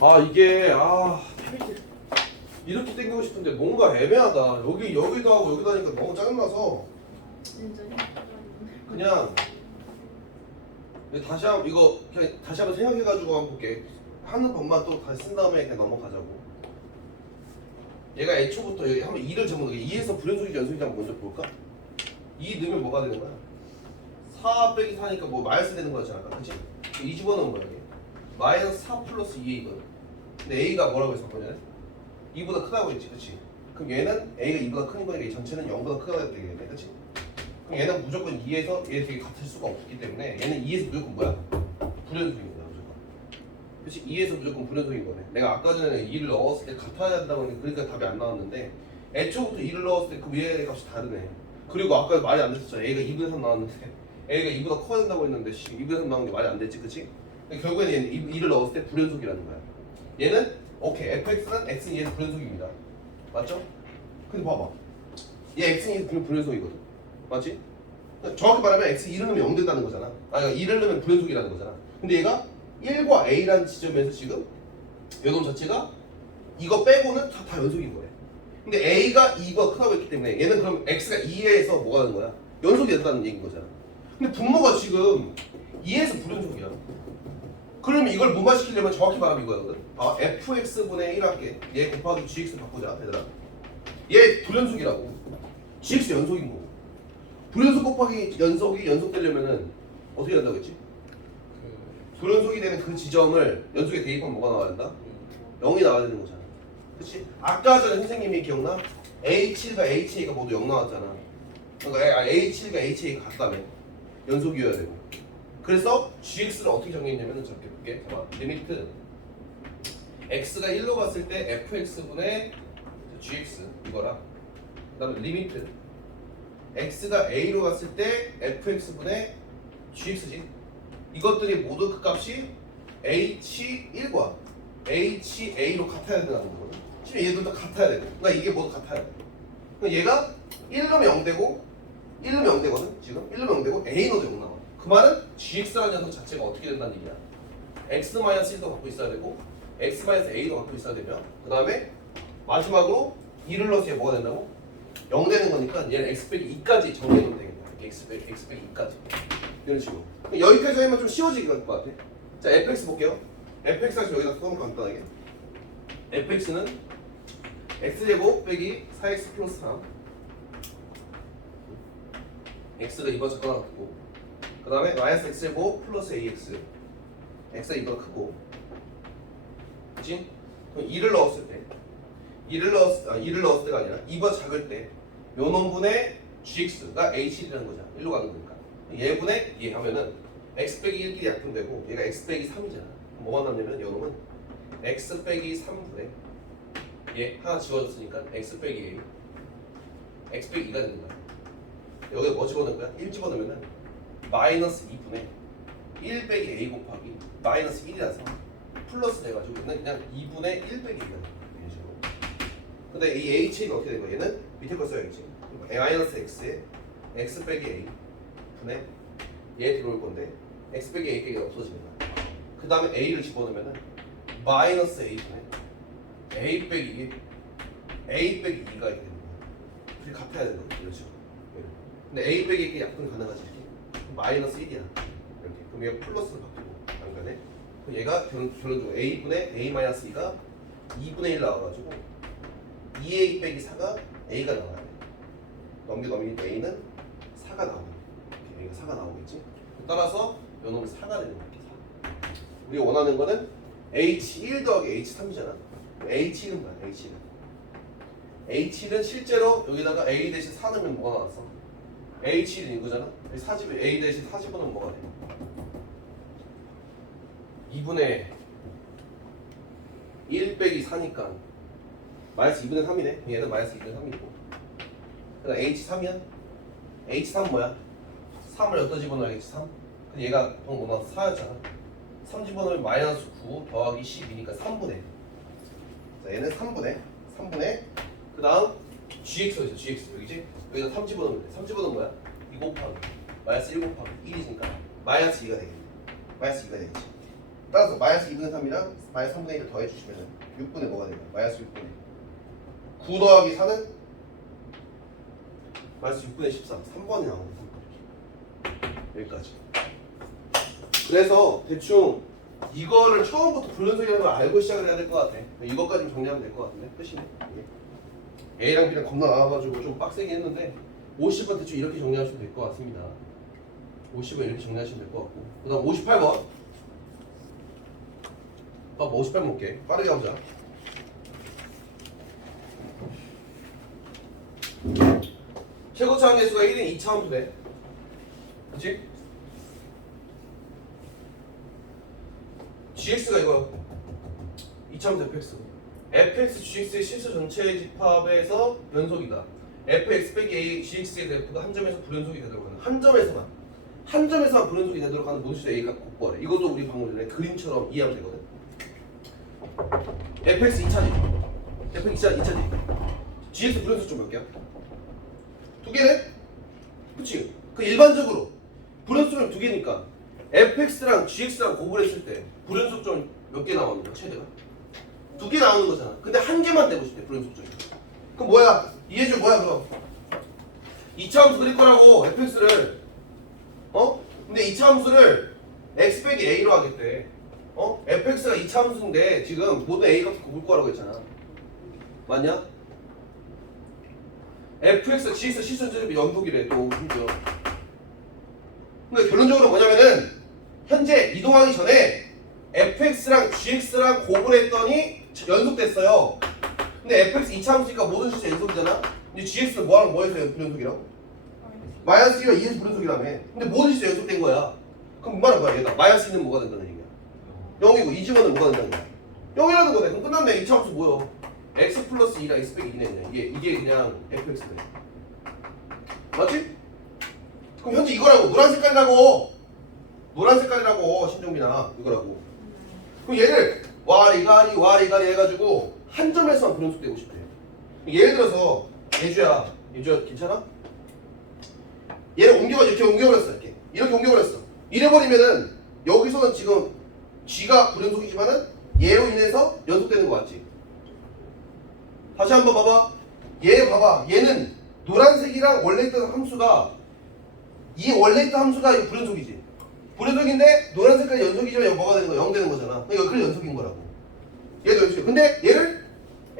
아 이게 아 이렇게 땡기고 싶은데 뭔가 애매하다. 여기 여기도 하고 여기도 하니까 너무 짜증나서? 그냥 다시 한 이거 그냥 다시 한번 생각해가지고 한번 볼게. 하는 법만 또 다시 쓴 다음에 그냥 넘어가자고. 얘가 애초부터 여기 한번 2를 적는 게 2에서 불연속이 연속인지 한번 먼저 볼까? 2 넣으면 뭐가 되는 거야? 4 빼기 4니까 뭐 마이너스 되는 거잖아 아까 그치? 2 집어넣은 거야 이게 마이너스 4 플러스 2a거든 근데 a가 뭐라고 했어 거냐 2보다 크다고 했지 그치? 그럼 얘는 a가 2보다 큰 거니까 이 전체는 0보다 크다고 되겠네 그치? 그럼 얘는 무조건 2에서 얘 되게 같을 수가 없기 때문에 얘는 2에서 무조건 뭐야? 불연속입니다 무조건 그치? 2에서 무조건 불연속인 거네 내가 아까 전에 2를 넣었을 때 같아야 된다고 했는데 그러니까 답이 안 나왔는데 애초부터 2를 넣었을 때 그 위에 값이 다르네 그리고 아까 말이 안 됐었잖아 a가 2분의 3 나왔는데 a가 2보다 커야 된다고 했는데 씨, 2분의 3 나온 게 말이 안 됐지 그치? 결국에는 얘는 2, 를 넣었을 때 불연속이라는 거야 얘는 오케이 fx는 x는 얘는 불연속입니다. 맞죠? 근데 봐봐. 얘 x는 얘 불- 불연속이거든. 맞지? 그러니까 정확히 말하면 x 1을 넣으면 0 된다는 거잖아. 아 그러니까 1을 넣으면 불연속이라는 거잖아. 근데 얘가 1과 a라는 지점에서 지금 요놈 자체가 이거 빼고는 다, 다 연속인 거예요 근데 a가 2가 크다고 했기 때문에 얘는 그럼 x가 2에서 뭐가 되는 거야? 연속이 된다는 얘기인 거잖아. 근데 분모가 지금 2에서 불연속이야 그러면 이걸 무마시키려면 정확히 말하면 이거거든 아 fx분의 1 할게 얘 곱하기 gx 바꾸자 얘들아 얘 불연속이라고 gx 연속인 거고 불연속 곱하기 연속이 연속되려면은 어떻게 된다고 했지? 불연속이 되는 그 지점을 연속에 대입하면 뭐가 나와야 된다? 0이 나와야 되는 거잖아 그치? 아까 전에 선생님이 기억나? H7과 HA가 모두 0 나왔잖아 그러니까 H7과 HA가 같다며 연속이어야 되고 그래서 GX를 어떻게 정리했냐면 저렇게 볼게. 봐봐. 리미트. X가 1로 갔을 때 FX분의 GX 이거라 그 다음에 리미트. X가 A로 갔을 때 FX분의 GX지. 이것들이 모두 그 값이 H1과 HA로 같아야 된다는 거거든. 지금 얘들도 같아야 되고 그러니까 이게 모두 같아야 돼. 그러니까 얘가 1놈이 0 되고 1놈이 0 되거든 지금. 1놈이 0 되고 A 노도 0 나와 그 말은 GX라는 녀석 자체가 어떻게 된다는 얘기야? X-1도 갖고 있어야 되고 X-A도 갖고 있어야 되며 그 다음에 마지막으로 2를 넣어서 얘 뭐가 된다고? 0 되는 거니까 얘는 X 빼기 2까지 정리해놓으면 이렇게 X 빼기, X 빼기 2까지. 이런 식으로. 여기까지 하면 좀 쉬워지게 갈것 같아. 자 fx 볼게요. fx가 여기다 써놓으면 간단하게. fx는 x제곱 빼기 4x 플러스 3 x가 이거 작거나 크고 그 다음에 마이너스 x제곱 플러스 ax. x가 이거 크고. 그치? 그럼 2를 넣었을 때 2를 넣었을, 아, 2를 넣었을 때가 아니라 2번 작을 때 요 놈분의 gx가 h라는 거잖아. 1로 가는 거니까. 얘분의 얘 하면은 x 빼기 1끼리 약분되고 얘가 x 빼기 3이잖아. 뭐가 남냐면 요 놈은 x 빼기 3분의 얘 하나 지워졌으니까 x 빼기 a x 빼기 2가 되는 거야 여기에 뭐 집어넣을 거야? 1 집어넣으면은 마이너스 2분의 1 빼기 a 곱하기 마이너스 1이라서 플러스 돼가지고 얘는 그냥 2분의 1 빼기 2가 돼 이런 식으로. 근데 이 h는 어떻게 된 거야? 얘는 밑에 거 써야겠지 마이너스 x에 x 빼기 a 분의 얘 들어올 건데 x 빼기 a 빼기가 거야. 그 다음에 a를 집어넣으면은 마이너스 a 분의 a 빼기 1 a 빼기 2가 이렇게 같아야 되는 거야 이런 식으로. 근데 a 빼기 이렇게 약분 가능하지 마이너스 1이야. 이렇게. 그럼 얘가 플러스로 바뀌고 그럼 얘가 결론, 결론적으로 a 분의 a 마이너스 2가 2분의 1 나와가지고 2a 빼기 4가 a가 나와야 돼. 넘겨 넘기니까 a는 4가 나오는 거야 이렇게 a가 4가 나오겠지? 따라서 요놈은 4가 되는 거야. 4. 우리가 원하는 거는 h1 더하기 h3이잖아. h는 뭐야? H는. H는 실제로 여기다가 a 대신 4 넣으면 뭐가 나왔어? H1은 이거잖아. 4집 A 대신 4 집어넣으면 뭐가 돼? 2분의 1 빼기 4니까 마이너스 2분의 3이네. 얘는 마이너스 2분의 3이고. 그다음 H3이야? H3 뭐야? 3을 여기다 집어넣어야겠지 3. 근데 얘가 뭐 나왔어? 4였잖아. 3 집어넣으면 마이너스 9 더하기 12니까 3분의. 자 얘는 3분의 3분의 그 다음 GX가 있어 GX 여기지? 여기다 3 집어넣으면 돼. 3 집어넣으면 뭐야? 2 곱하기 마이너스 1 곱하기 1이니까 마이너스 2가 되겠네. 마이너스 2가 되겠지. 따라서 마이너스 2분의 3이랑 마이너스 3분의 1을 더해주시면 6분의 뭐가 됩니까? 마이너스 6분의 9 더하기 4는 마이너스 6분의 13 3번이 나오는 여기까지 그래서 대충 이거를 처음부터 불연속이라는 걸 알고 시작을 해야 될 것 같아 이것까지 정리하면 될 것 같은데 끝이네. A랑 B랑 겁나 나와가지고 좀 빡세게 했는데 50번 대충 이렇게 정리하시면 될것 같습니다 50번 이렇게 정리하시면 될 것 같고. 그 다음 58번. 아, 58번 볼게. 빠르게 가보자. 최고 차항 개수가 1인 2차함수 돼 그치? gx가 이거 2차함수 fx fx gx의 실수 전체의 집합에서 연속이다. Fx 빼기 a gx의 f가 한 점에서 불연속이 하는 한 점에서만 한 점에서만 불연속이 되도록 하는 모든 수 a가 곱벌해 이것도 우리 방금 전에 그림처럼 이해하면 되거든 fx 2차지 fx 2차, 2차지 gx 불연속 좀몇 개야? 두 개네? 그치? 그 일반적으로 불연속은 두 개니까 fx랑 gx랑 곱을 했을 때 불연속점 몇 개 나오는 거야 최대가? 두 개 나오는 거잖아 근데 한 개만 되고 싶대 불연속점이 그럼 뭐야? 이해줘 뭐야 그럼 2차 함수 그릴 거라고 fx를 어? 근데 2차 함수를 x 빼기 a로 하겠대 어? fx가 2차 함수인데 지금 모든 a 값을 곱을 거라고 했잖아 맞냐? fx, gx 시선점이 연속이래 또 심지어 근데 결론적으로 뭐냐면은 현재 이동하기 전에 fx랑 gx랑 곱을 했더니 연속됐어요 근데 fx 2차 함수니까 모든 실수 연속이잖아 근데 gx는 뭐하는 뭐해서 불연속이라고? 마이너스 1과 2에서 불연속이라며. 근데 모든 실수 연속된 거야? 그럼 뭐하는 거야 얘가? 마이너스 2는 뭐가 된다는 얘기야? 0이고 이 집어는 뭐가 된다는 거야? 0이라는 거네. 그럼 끝났네. 2차 함수 뭐야 x 플러스 2랑 x 빼기 2네 이게 이게 그냥 fx네. 맞지? 그럼 현재 이거라고. 노란 색깔이라고. 노란 색깔이라고 신종민아. 이거라고. 그럼 얘를 와리가리 와리가리 해가지고 한 점에서만 불연속되고 싶대. 예를 들어서 예주야. 예주야 괜찮아? 얘를 옮겨가 이렇게 옮겨버렸어 이렇게 이렇게 옮겨버렸어 이래버리면은 여기서는 지금 G가 불연속이지만은 얘로 인해서 연속되는 거 같지? 다시 한번 봐봐. 얘 봐봐. 얘는 노란색이랑 원래 있던 함수가 이 원래 있던 함수가 불연속이지. 불연속인데 노란 색깔이 연속이지만 얘 뭐가 되는 거야? 0 되는 거잖아. 그러니까 그래 연속인 거라고. 얘도 연속이야. 근데 얘를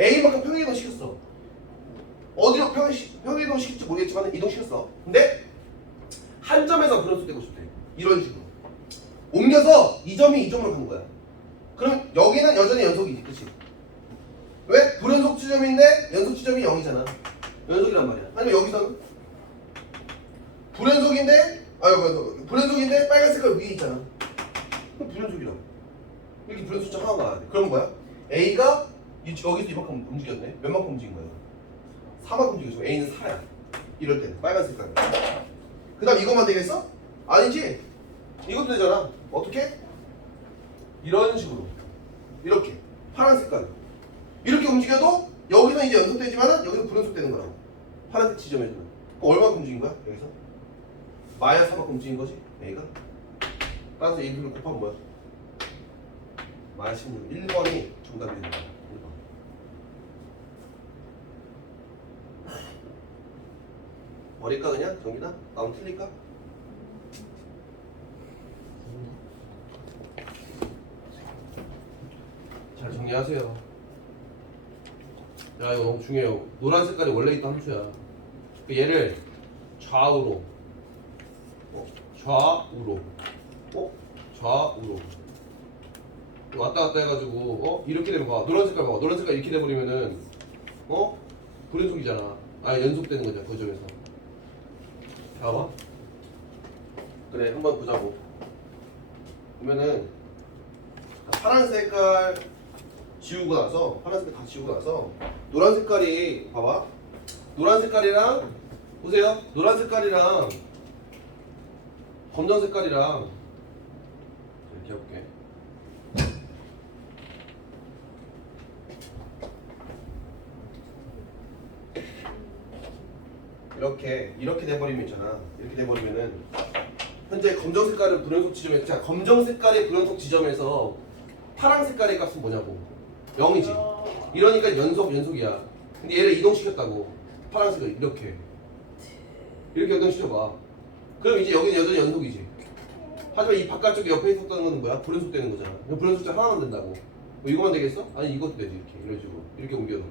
A만큼 평행이동 시켰어. 어디로 평, 평행이동 시킬지 모르겠지만 이동시켰어. 근데 한 점에서 불연속되고 싶대. 이런 식으로. 옮겨서 이 점이 이 점으로 간 거야. 그럼 여기는 여전히 연속이지. 그치? 왜? 불연속 지점인데 연속 지점이 0이잖아. 연속이란 말이야. 아니면 여기서는 불연속인데 아유 불연속인데 빨간 색깔 위에 있잖아. 그럼 불연속이라고. 이렇게 불연속점 하나 나와야 돼. 그럼 뭐야? A가 이- 여기서 이만큼 움직였네. 몇 만큼 움직인 거야? 4만큼 움직였어. A는 4야. 이럴 때는 빨간 색깔. 그 다음 이것만 되겠어? 아니지. 이것도 되잖아. 어떻게? 이런 식으로. 이렇게 파란 색깔. 이렇게 움직여도 여기서 이제 연속되지만은 여기서 불연속되는 거라고. 파란색 지점에서는. 그럼 얼마큼 움직인 거야? 여기서? 마이너스 3만큼 움직인 거지? A가? 따라서 이 둘을 곱하면 뭐야? 마이너스 16. 1번이 정답이 되는 거야. 1번. 버릴까 그냥? 정기나? 나온 틀릴까? 잘 정리하세요. 야 이거 너무 중요해요. 노란 색깔이 원래 있던 함수야. 그 얘를 좌우로, 어, 좌우로, 어, 좌우로 왔다 갔다 해가지고 어 이렇게 되면 봐. 노란 색깔 봐봐. 노란 색깔 이렇게 돼버리면은 어 불연속이잖아. 아 연속되는 거잖아 그 점에서. 봐봐. 그래 한번 보자고. 그러면은 파란 색깔 지우고 나서 파란 색깔 다 지우고 나서 노란 색깔이 봐봐 노란 색깔이랑 보세요 노란 색깔이랑 검정 색깔이랑 이렇게 해볼게 이렇게 이렇게 돼버리면 있잖아. 이렇게 돼버리면은 현재 검정 색깔은 불연속 지점에 자 검정 색깔의 불연속 지점에서 파란 색깔의 값은 뭐냐고. 0이지. 이러니까 연속 연속이야. 근데 얘를 이동시켰다고. 파란색을 이렇게. 이렇게 연동시켜봐. 그럼 이제 여기는 여전히 연속이지. 하지만 이 바깥쪽에 옆에 있었다는 거는 뭐야? 불연속 되는 거잖아. 그럼 불연속 자 하나만 된다고. 뭐 이거만 되겠어? 아니 이것도 되지. 이렇게 이런 식으로. 이렇게 옮겨도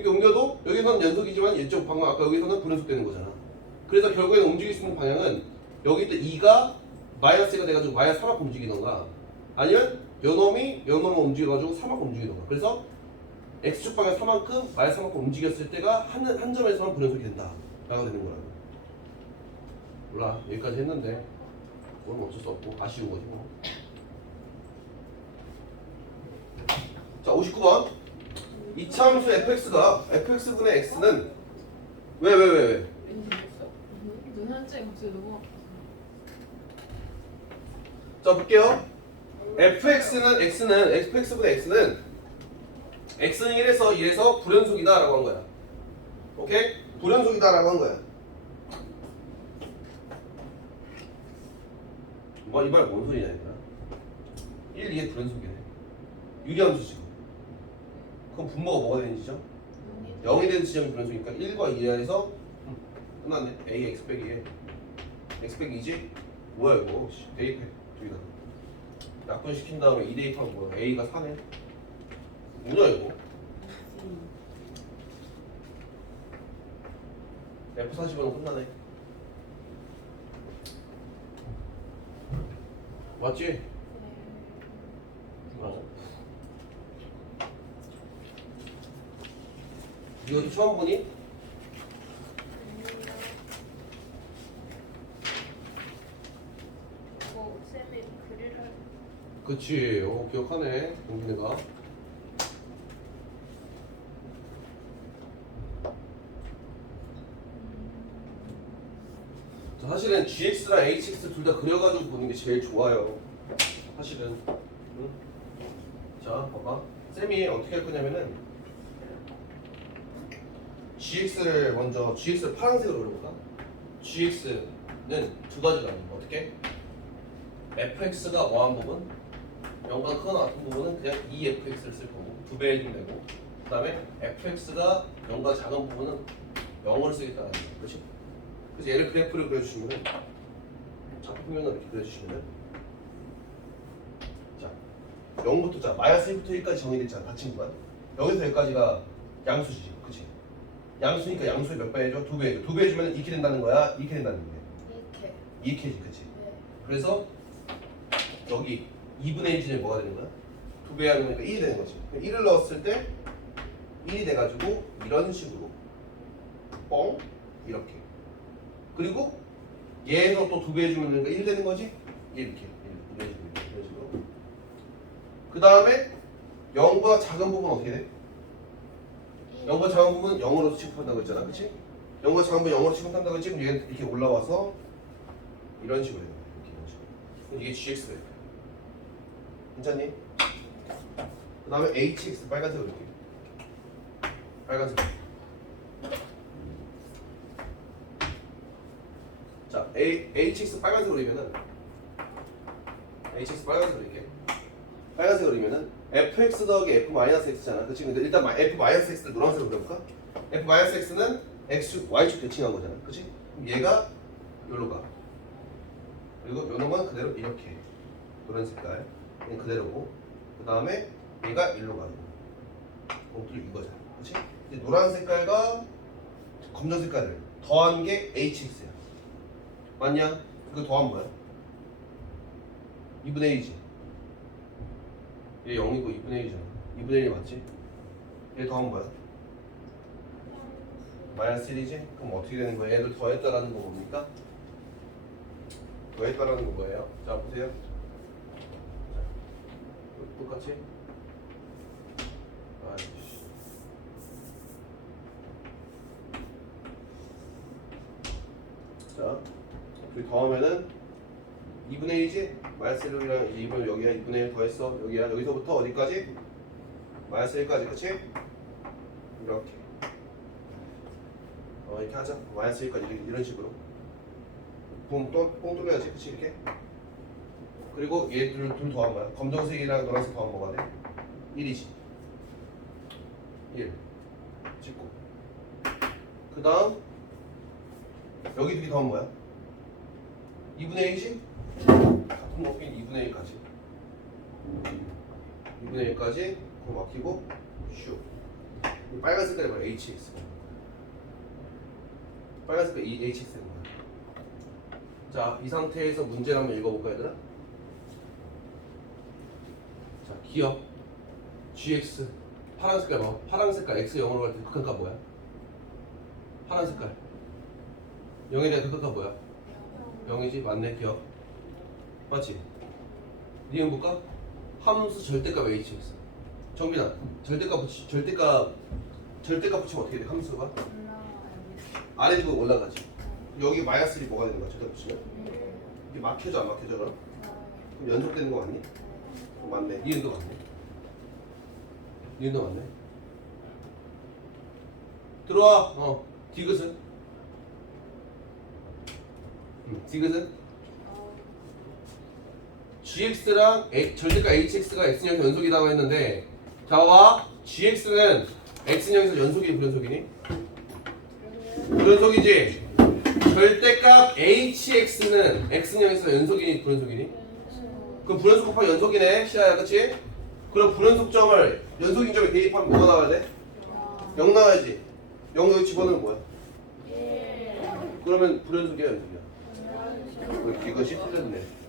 이렇게 옮겨도 여기서는 연속이지만 이쪽 방금 아까 여기서는 불연속 되는 거잖아. 그래서 결국에는 움직일 수 있는 방향은 여기 또 2가 마이너스가 돼가지고 마이너스 3만큼 움직이던가 아니면 요놈이 요놈을 움직여가지고 3만큼 움직이던가. 그래서 x축 방향 3만큼 마이너스 3만큼 움직였을 때가 한, 한 점에서만 불연속이 된다 라고 되는 거라고. 몰라. 여기까지 했는데 그건 어쩔 수 없고 아쉬운 거지 뭐. 자 59번 이차함수 fx가 fx분의 x는 왜 왜 왜 왜? 눈 한쪽이 갑자기 너무. 자 볼게요. fx는 x는 fx분의 x는 x는 1에서 1에서 불연속이다라고 한 거야. 오케이? 불연속이다라고 한 거야. 뭐이 말 뭔 소리냐 이거야? 1, 2의 불연속이네. 유리함수 지금. 그럼 분모가 뭐가 되는 지점? 0이 되는 지점이 불연속이니까 1과 2 안에서 음, 끝났네. a x 빼기 에 x 빼기 2지? 뭐야 이거? 씨, 대입해 둘 다. 약분시킨 다음에 2 대입하면 뭐야? a가 4네. 뭐냐 이거? F40은 끝나네. 맞지? 맞아. 이것도 처음 보니? 뭐 쌤이 그치. 어, 기억하네. 동진이가. 자, 사실은 GX랑 HX 둘 다 그려가지고 보는 게 제일 좋아요. 사실은. 응? 자, 봐봐. 쌤이 어떻게 할 거냐면은 GX를 먼저 GX를 파란색으로 그려볼까? GX는 두 가지가 아니고 어떻게? fx가 어한 부분, 0보다 크거나 같은 부분은 그냥 2fx를 쓸 거고 두배 해주면 되고 그 다음에 fx가 0보다 작은 부분은 0을 쓰겠다는 거죠 그렇지? 그래서 얘를 그래프를 그려주시면은 작품면을 이렇게 그려주시면은 자 0부터 자 마이너스 1부터 1까지 정의됐잖아 닫힌 구간 여기서 여기까지가 양수지? 양수니까 양수에 몇배 해줘? 두배 해줘 두배 해주면 이렇게 된다는 거야? 이렇게 된다는 거야 이렇게 이렇게 해지 그치? 네. 그래서 여기 2분의 1 지점이 뭐가 되는 거야? 두배 하면 1이 되는 거지. 1을 넣었을 때 1이 돼가지고 이런 식으로 뻥 이렇게. 그리고 얘에서 또 두 배 해주면 1 되는 거지? 이렇게. 이런 식으로. 그 다음에 0보다 작은 부분 어떻게 돼? 0보다 작은 부분은 0으로 취급한다고 했잖아. 그치? 0보다 작은 부분 0으로 취급한다고 했지? 그럼 얘는 이렇게 올라와서 이런 식으로 해요. 이렇게 이런 식으로. 이게 GX예요. 괜찮니? 그 다음에 HX 빨간색으로 이렇게 빨간색 자 A, HX 빨간색으로 그리면은 HX 빨간색으로 이렇게 빨간색으로 그리면은 FX 더하기 F 마이너스 X잖아 그치? 근데 일단 마- F 마이너스 X를 노란색으로 그려볼까? F 마이너스 X는 X축, Y축 대칭한 거잖아 그치? 그럼 얘가 여기로 가 그리고 요 놈은 그대로 이렇게 노란 색깔 그대로고 그 다음에 얘가 일로 가는 거 그것도 이거잖아 그치? 이제 노란 색깔과 검정 색깔을 더한 게 HX야 맞냐? 그거 더하면 뭐야? 2분의 1이지 얘 0이고 2분의 1이잖아 2분의 1이 맞지? 얘 더하면 뭐야? 마이너스 1이지? 그럼 어떻게 되는 거야? 얘를 더했다라는 거 뭡니까? 더했다라는 거 뭐예요? 자 보세요 똑같이 아이씨 자 둘이 더하면은 2분의 1이지? 마이너스 1이랑 이제 2분의 여기야 2분의 1 더했어 여기야 여기서부터 어디까지? 마이너스 1까지 그치? 이렇게 어 이렇게 하자 마이너스 1까지 이런, 이런 식으로 뽕 뚫려야지 그치 이렇게 그리고 얘둘 둘 더한 거야. 검정색이랑 노란색 더하면 뭐가 돼? 1이지. 1. 찍고. 그 다음 여기 둘이 더하면 뭐야? 2분의 1이지? 같은 높이는 2분의 1까지. 2분의 1까지 그거 막히고 슈. 이 빨간 색깔이 뭐야? HX. 빨간 색깔 이 HX는 뭐야? 자, 이 상태에서 문제를 한번 읽어볼까 얘들아? 자, 기억 GX 파란 색깔 뭐? 파란 색깔 X 0으로 갈때 극한값 뭐야? 파란 색깔 0에 대한 극한값 뭐야? 0이지 맞네 기억 맞지? 니은 볼까? 함수 절대값 HX 정빈아 절대값 붙이 절대값 절대값 붙이면 어떻게 돼? 함수가 아래 지금 올라가지 여기 마이너스 1이 뭐가 되는 거야? 절대값 붙이면 이게 막혀져 안 막혀져 그럼? 그럼 연속되는 거 맞니? 어, 맞네 니은도 맞네 니은도 맞네 들어와 어 디귿은? 응, 디귿은? GX랑 A, 절대값 HX가 X형 연속이라고 했는데 자와 GX는 X형에서 연속이 불연속이니? 불연속이지 절대값 HX는 X형에서 연속이니 불연속이니? 그럼 불연속 곱하기 연속이네 시아야 그치? 그럼 불연속점을 연속인 점에 대입하면 뭐가 나와야 돼? 0 나와야지 0 여기 집어넣으면 뭐야? 그러면 불연속이야 연속이야 우리 이것이 틀렸네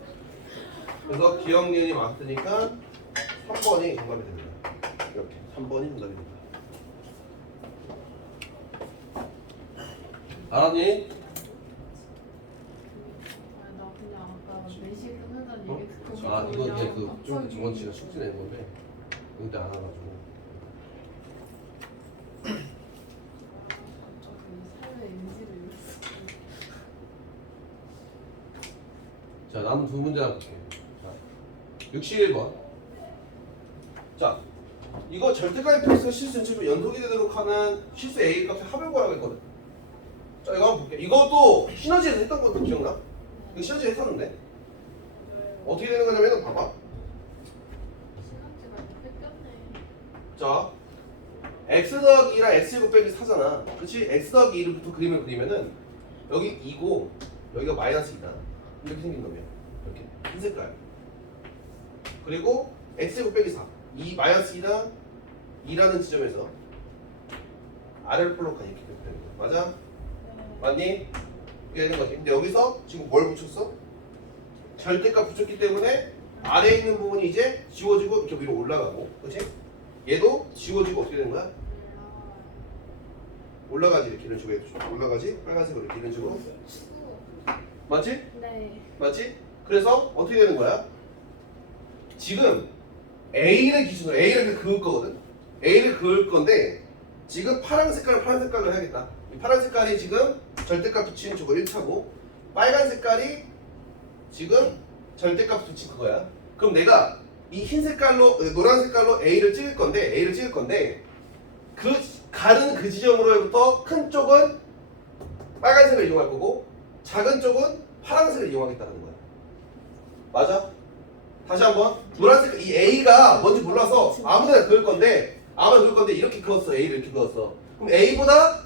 그래서 기억니은이 맞으니까 3번이 정답이 됩니다 이렇게 3번이 정답이 됩니다 알았니? 아니 나 그냥 아까 4시에 끝난다는 어? 얘기 듣고 아 이거 이제 그 갑자기 좀 저번 주가 숙제 낸 건데 근데 안 와가지고 갑자기 자 남은 두 문제 자 61번. 자 이거 절대값 플러스 실수 전체로 연속이 되도록 하는 실수 A 값의 합의고라고 했거든. 자 이거 한번 볼게 이것도 시너지에서 했던 것도 기억나? 이거 시너지 했었는데? 어떻게 되는 거냐면 봐봐. 자 x 더하기 2랑 x 곱빼기 4잖아. 그치? x 더하기 2를 그림을 그리면은 여기 2고 여기가 마이너스 2다. 이렇게 생긴 놈이야 이렇게. 흰 색깔 그리고 x 곱빼기 4 2 마이너스 2랑 2라는 지점에서 아래로 볼록하니 이렇게 되는 거야 맞아? 맞니? 이렇게 되는 거지 근데 여기서 지금 뭘 붙였어? 절대값 붙였기 때문에 아래에 있는 부분이 이제 지워지고 이렇게 위로 올라가고 그치? 얘도 지워지고 어떻게 되는 거야? 올라가지 이렇게 이런 식으로. 올라가지 빨간색으로 이렇게 이런 식으로 맞지? 네. 맞지? 그래서 어떻게 되는 거야? 지금 A를 기준으로 A를 그을 거거든 A를 그을 건데 지금 파란 색깔 파란 색깔로 해야겠다 이 파란 색깔이 지금 절대값 붙인 저거 1차고 빨간 색깔이 지금 절대값 붙인 그거야 그럼 내가 이 흰 색깔로 노란 색깔로 A를 찍을 건데 A를 찍을 건데 그 가른 그 지점으로부터 큰 쪽은 빨간색을 이용할 거고 작은 쪽은 파란색을 이용하겠다는 거야. 맞아? 다시 한번 노란색 이 A가 뭔지 몰라서 아무데나 그을 건데 아무나 그을 건데 이렇게 그었어 A를 이렇게 그었어. 그럼 A보다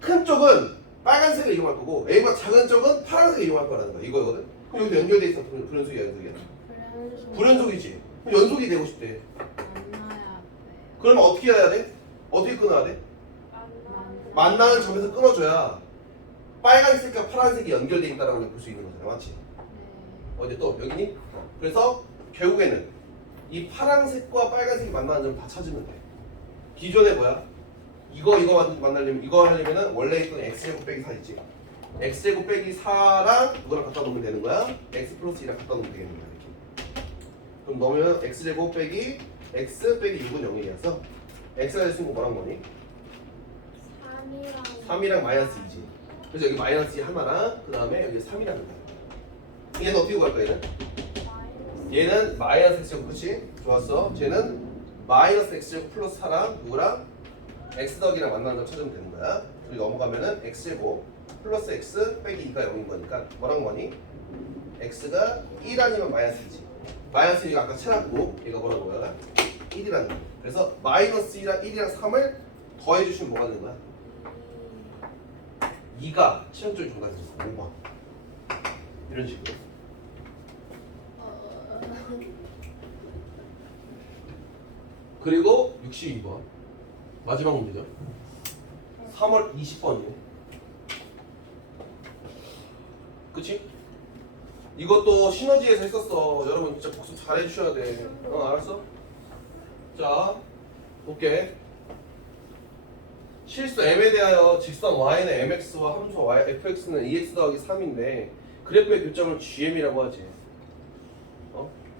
큰 쪽은 빨간색을 이용할 거고 A보다 작은 쪽은 파란색을 이용할 거라는 거야. 이거거든. 그럼 여기도 연결돼 있어 불- 불연속이야 연속이야. 불연속이지. 그럼 연속이 되고 싶대. 그러면 어떻게 해야 돼? 어떻게 끊어야 돼? 만나는 점에서 끊어줘야 빨간색과 파란색이 연결돼 있다라고 볼 수 있는 거잖아, 맞지? 네. 어디 또 여기니? 그래서 결국에는 이 파란색과 빨간색이 만나는 점다 찾으면 돼. 기존에 뭐야? 이거 이거 만- 만나려면 이거 하려면은 원래 있던 x 제곱 빼기 4 있지. x 제곱 빼기 4랑 이거랑 갖다 놓으면 되는 거야. x 플러스 2랑 갖다 놓으면 되겠는 거야 이렇게. 그럼 넣으면 x 제곱 빼기 x 빼기 6은 0이어서 x가 됐으면 뭐랑 뭐니? 3이랑 3이랑 마이너스 2지. 그래서 여기 마이너스 2 하나랑 그 다음에 여기 3이랑 거 얘는 어떻게 구할 거야 얘는? 얘는 마이너스 x제곱 그치? 좋았어. 쟤는 마이너스 x제곱 플러스 4랑 누구랑? x 더하기랑 만나는 점 찾으면 되는 거야. 그리고 넘어가면은 x제곱 플러스 x 빼기 2가 0인 거니까 뭐랑 뭐니? x가 1 아니면 마이너스 2지. 마이너스 1이 아까 채놨고 얘가 뭐라는 거야? 1이라는 거야. 그래서 마이너스 1이랑 1이랑 3을 더해주시면 뭐가 되는 거야? 2가 최종적인 정답이 되는 거야. 5번. 이런 식으로. 어, 그리고 62번. 마지막 문제죠. 3월 20번이네. 그치? 이것도 시너지에서 했었어. 여러분 진짜 복습 잘 해주셔야 돼. 어, 알았어? 자, 볼게. 실수 m에 대하여 직선 y는 mx와 함수 y, fx는 2x 더하기 3인데 그래프의 교점을 gm이라고 하지.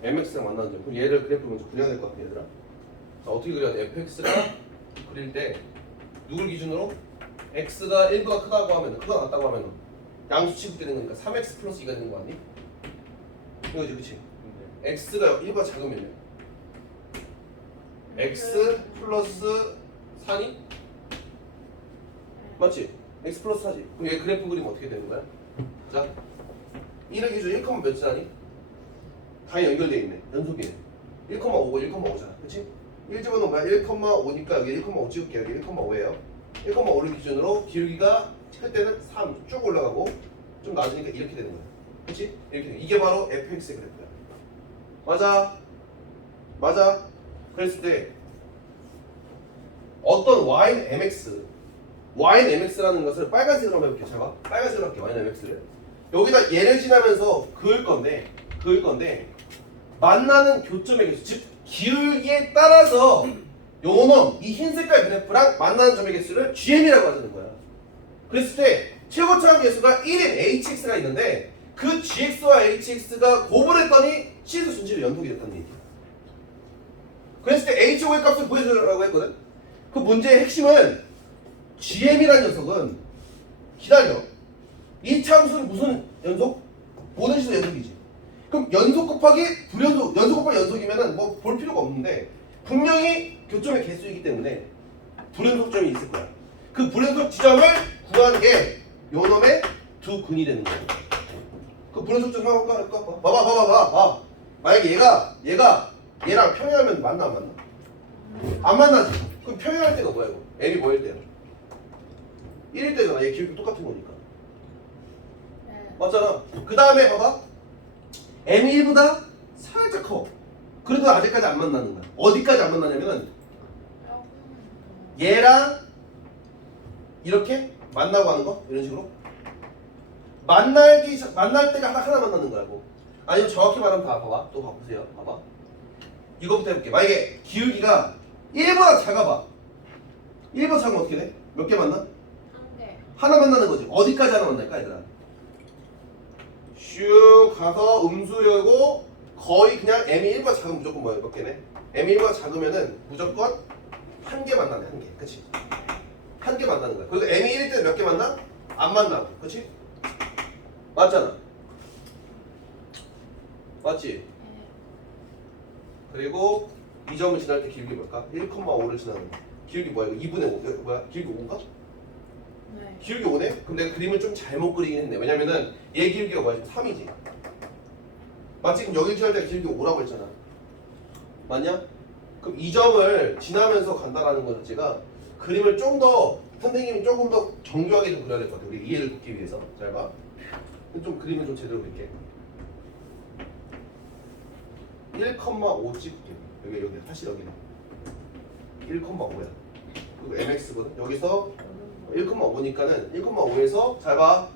어? mx랑 만나는 점. 그럼 얘를 그래프 먼저 그려야 될 것 같아, 얘들아. 자, 어떻게 그려야 돼? fx가 그릴 때 누굴 기준으로? x가 1보다 크다고 하면 크다 낮다고 하면 양수 취급되는 거니까 3x 플러스 2가 되는 거 아니? 이거지 그치? x가 1보다 작으면요 x 플러스 4니? 맞지? x 플러스 4지 그럼 얘 그래프 그리면 어떻게 되는 거야? 자 1을 기준 1, 몇 지나니? 다 연결돼 있네 연속이네 1,5고 1,5잖아 그치? 1 집어넣으면 뭐야? 1,5니까 여기 1,5 찍을게요 여기 1,5예요 1,5를 기준으로 기울기가 클 때는 3 쭉 올라가고 좀 낮으니까 이렇게 되는 거야. 그렇지? 이렇게 되는 거야. 이게 바로 fx의 그래프야. 맞아. 맞아. 그랬을 때 어떤 y는 mx y는 mx라는 것을 빨간색으로 한번 해볼게요. 제가 빨간색으로 할게요. y는 mx를 여기다 얘를 지나면서 그을 건데 그을 건데 만나는 교점의 개수 즉 기울기에 따라서 요놈 이 흰 색깔 그래프랑 만나는 점의 개수를 GM이라고 하자는 거야. 그랬을 때 최고 차항 개수가 1인 HX가 있는데 그 GX와 HX가 곱을했더니 시수 순지로 연속이 됐다는 얘기야. 그랬을 때 HO의 값을 구해주라고 했거든. 그 문제의 핵심은 GM이라는 녀석은 기다려. 이 참수는 무슨 연속? 모든 시수 연속이지. 그럼 연속 곱하기 불연속, 연속 곱하기 연속이면은 뭐 볼 필요가 없는데 분명히 교점의 개수이기 때문에 불연속점이 있을 거야. 그 불연속 지점을 구하는 게 요놈의 두 근이 되는 거야. 그 불연속점 한번 볼까? 볼까? 봐봐, 봐봐, 봐봐, 봐. 만약에 얘가 얘가 얘랑 평행하면 만나 안 만나? 안 만나지. 그럼 평행할 때가 뭐야 이거? m이 뭐일 때야? 1일 때잖아. 얘 기울기 똑같은 거니까. 네. 맞잖아. 그 다음에 봐봐. M이 1보다 살짝 커. 그래도 아직까지 안 만나는 거야. 어디까지 안 만나냐면은 얘랑 이렇게 만나고 하는 거 이런 식으로 만날기 시- 만날 때가 하나 하나 만나는 거라고. 아니면 정확히 말하면 다 봐봐. 또 봐보세요. 봐봐. 이거부터 해볼게. 만약에 기울기가 1보다 작아봐. 1보다 작으면 어떻게 돼? 몇 개 만나? 한 개. 하나 만나는 거지. 어디까지 하나 만날까, 얘들아? 슉 가서 음수려고 거의 그냥 m이 1보다 작으면 무조건 뭐야? 몇 개네? m이 1보다 작으면은 무조건 한 개 만나네, 한 개. 그치? 한 개 만나는 거야. 그리고 m이 1일 때는 몇 개 만나? 안 만나고. 그치? 맞잖아. 맞지? 네. 그리고 이 점을 지날 때 기울기 뭘까? 1,5를 지나는 거. 기울기 뭐야? 이거 2분의 5, 뭐야? 기울기 5인가? 네. 기울기 5네? 그럼 내가 그림을 좀 잘못 그리긴 했네. 왜냐면은 얘 기울기가 뭐야? 지금 3이지. 마치 여기 지날 때 기울기 5라고 했잖아. 맞냐? 그럼 이 점을 지나면서 간다라는 것 자체가 그림을 좀 더 선생님이 조금 더 정교하게 좀 그려야 될 것 같아. 우리 이해를 돕기 위해서. 잘 봐. 좀 그림을 좀 제대로 그릴게. 1,5 찍을게. 여기 여기 사실 여기는 1,5야. 그리고 mx거든. 여기서 1,5니까는 1,5에서 잘 봐.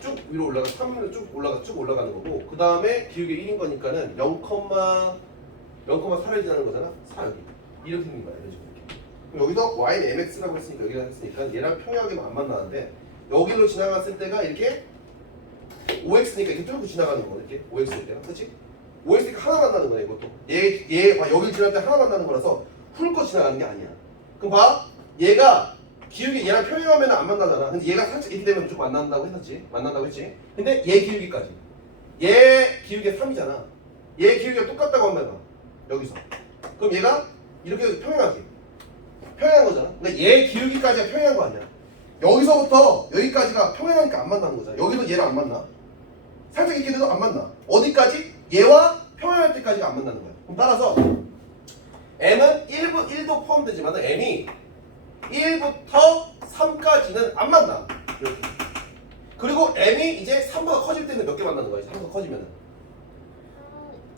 쭉 위로 올라가 3으로 쭉 올라가 쭉 올라가는 거고 그 다음에 기울기 1인 거니까는 0, 0,4를 지나는 거잖아. 4 여기 이렇게 생긴 거야. 이런 식으로. 여기서 y는 mx라고 했으니까 여기랑 했으니까 얘랑 평행하게만 안 만나는데 여기로 지나갔을 때가 이렇게 5x니까 이렇게 뚫고 지나가는 거 이렇게 5x일 때가 그렇지? 5x니까 하나 만나는 거야 이것도 얘얘 여기 지날 때 하나 만나는 거라서 훑고 지나가는 게 아니야. 그럼 봐 얘가 기울기 얘랑 평행하면 안 만나잖아. 근데 얘가 살짝 이렇게 되면 무조건 만난다고 했었지. 만난다고 했지. 근데 얘 기울기까지. 얘 기울기가 3이잖아. 얘 기울기가 똑같다고 하면 여기서. 그럼 얘가 이렇게 평행하지. 평행한 거잖아. 근데 얘 기울기까지가 평행한 거 아니야. 여기서부터 여기까지가 평행하니까 안 만나는 거잖아. 여기도 얘랑 안 만나. 살짝 이렇게 돼도 안 만나. 어디까지? 얘와 평행 3할 때까지가 안 만나는 거야. 그럼 따라서 m은 1부 1도 포함되지만 m이 1부터 3까지는 안 만나. 이렇게. 그리고 m이 이제 3보다 커질 때는 몇 개 만나는 거야? 3보다 커지면은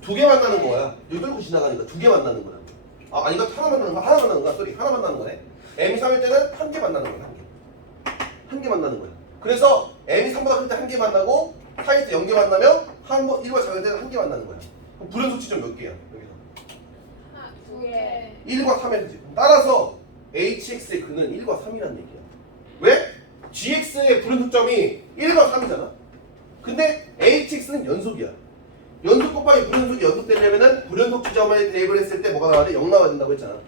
두 개 만나는 거야. 여기 뚫고 지나가니까 두 개 만나는 거야. 아, 아니, 이거 하나 만나는 거야. 하나 만나는 거야. 쏘리. 하나 만나는 거네. m이 3일 때는 한 개 만나는 거야. 한 개. 한 개 만나는 거야. 그래서 m이 3보다 클 때 한 개 만나고 4일 때 0개 만나면 한 번, 1과 작을 때는 한 개 만나는 거야. 그럼 불연속 지점 몇 개야? 여기서. 하나, 두 개. 1과 3의 그지. 따라서 hx의 근은 1과 3이라는 얘기야. 왜? gx의 불연속점이 1과 3이잖아. 근데 hx는 연속이야. 연속 곱하기 불연속이 연속되려면은 불연속 지점을 대입을 했을 때 뭐가 나와야 돼? 0 나와야 된다고 했잖아.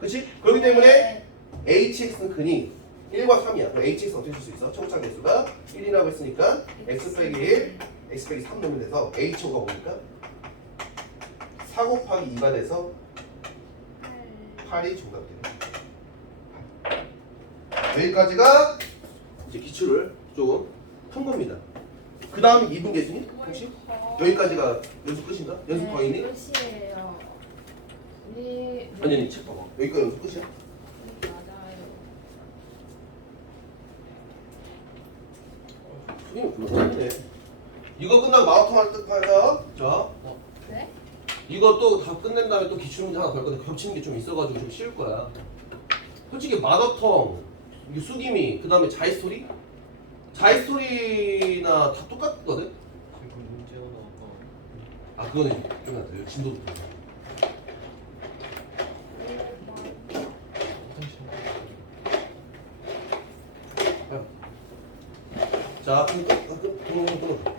그치? 그렇기 때문에 hx는 근이 1과 3이야. 그럼 hx 어떻게 쓸 수 있어? 청착 개수가 1이라고 했으니까 x 빼기 1, x 빼기 3 넣으면 돼서 h가 뭡니까? 4 곱하기 2가 돼서 8이 정답이 되네. 여기까지가 이제 기출을 좀푼 겁니다. 그 다음 2분 계시니? 혹시? 여기까지가 연습 끝인가? 연습 더 있니? 네, 끝이에요. 네. 아니 아니 책 봐봐. 여기까지 연습 끝이야? 맞아요. 선생님 별로 짧네. 이거 끝나고 마라톤 할듯 하자. 자, 네? 이거 또 다 끝낸 다음에 또 기출 문제 하나 더할 건데 겹치는 게 좀 있어가지고 좀 쉬울 거야. 솔직히 마더텅, 이게 수기미, 그 다음에 자이소리 자이스토리나 다 똑같거든? 그리고 문제가 나왔고 아, 그거는 좀안 돼요. 진도부터. 자, 끊어, 끊어, 끊어.